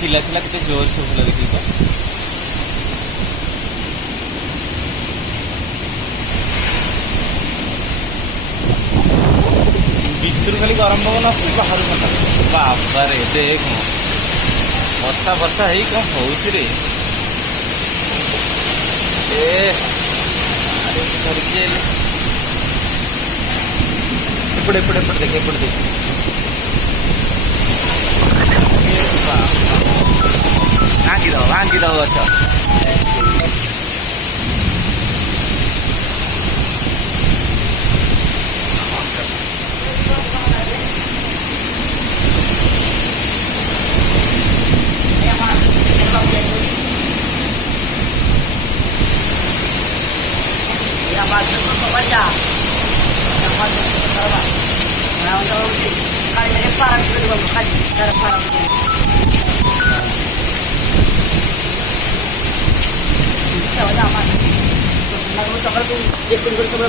ଥିଲା ଥିଲା କେତେ ଜୋର ସେ ଫୁଲ ଦେଖିଲି ତ। ଭିତରୁ ଖାଲି ଗରମ ପବନ ଆସୁଛି, ବାହାରୁ ଥଣ୍ଡା। ବାବାରେ ଦେଖ ବର୍ଷା ବର୍ଷା ହେଇ କଣ ହଉଛି ରେ। ଧରିକି ଏପଟେ ଏପଟେ ଏପଟେ ଦେଖ, ଏପଟେ ଦେଖ। ଭାଙ୍ଗିଦବ ଗଛ।